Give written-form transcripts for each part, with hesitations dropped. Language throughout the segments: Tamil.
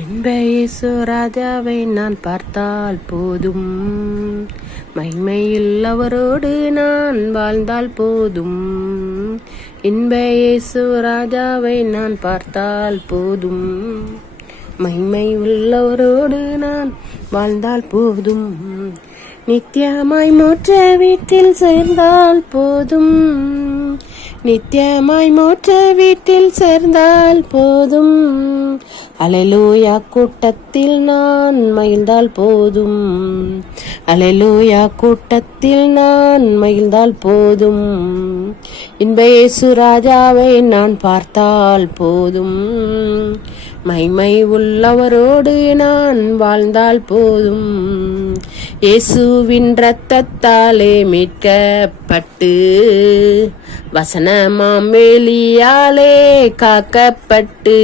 இன்ப இயேசு ராஜாவை நான் பார்த்தால் போதும், மகிமையில் அவரோடு நான் வாழ்ந்தால் போதும். இன்ப இயேசு ராஜாவை நான் பார்த்தால் போதும், மகிமை உள்ளவரோடு நான் வாழ்ந்தால் போதும். நித்தியமாய் மோட்ச வீட்டில் சேர்ந்தால் போதும், நித்தியமாய் மோட்ச வீட்டில் சேர்ந்தால் போதும். அல்லேலூயா கூட்டத்தில் நான் மகிழ்ந்தால் போதும், அல்லேலூயா கூட்டத்தில் நான் மகிழ்ந்தால் போதும். இன்ப இயேசு ராஜாவை நான் பார்த்தால் போதும், மகிமை உள்ளவரோடு நான் வாழ்ந்தால் போதும். இயேசுவின் இரத்தத்தாலே மீட்கப்பட்டு, வசனமாம் வேலியாலே காக்கப்பட்டு,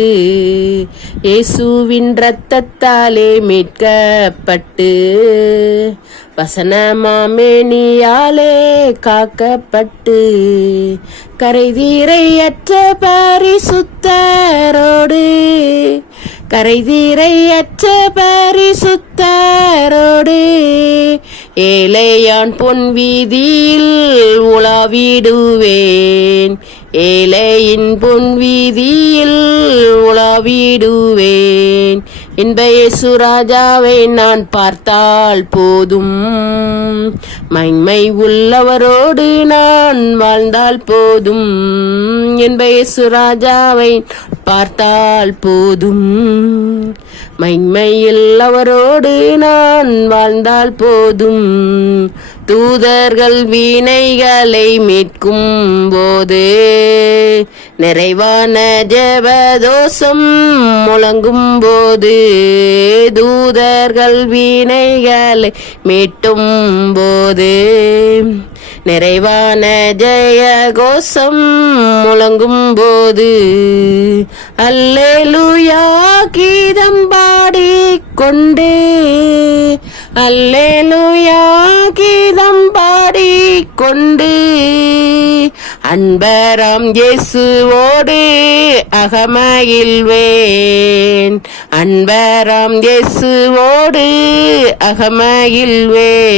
இயேசுவின் இரத்தத்தாலே மீட்கப்பட்டு, வசனமாம் வேலியாலே காக்கப்பட்டு, கரைதீரையற்ற பரிசுத்தரோடு, கரைதீரையற்ற பரிசுத்தரோடு, ஏழையான் பொன் வீதியில் உலாவிடுவேன், ஏழையின் பொன் வீதியில் உலாவிடுவேன். இன்ப இயேசு ராஜாவை நான் பார்த்தால் போதும், மகிமை உள்ளவரோடு நான் வாழ்ந்தால் போதும். இன்ப இயேசு ராஜாவை பார்த்தால் போதும், மகிமையில் அவரோடு நான் வாழ்ந்தால் போதும். தூதர்கள் வீணைகளை மீட்கும் போது, நிறைவான ஜெபதோஷம் முழங்கும் போது, தூதர்கள் வீணைகளை மீட்டும் போது, நிறைவான ஜெய கோஷம் முழங்கும் போது, அல்லேலூயா கீதம் பாடிக்கொண்டு, அல்லேலூயா கீதம் பாடிக்கொண்டு, அன்பராம் இயேசுவோடு அகமகிழ்வேன், அன்பராம் இயேசுவோடு அகமகிழ்வேன்.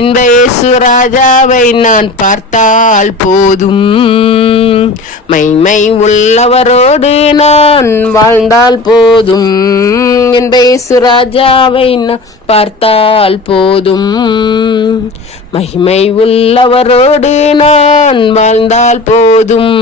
இன்ப இயேசு ராஜாவை நான் பார்த்தால் போதும், மகிமை உள்ளவரோடு நான் வாழ்ந்தால் போதும். இன்ப இயேசு ராஜாவை நான் பார்த்தால் போதும், மகிமை உள்ளவரோடு நான் வாழ்ந்தால் போதும்.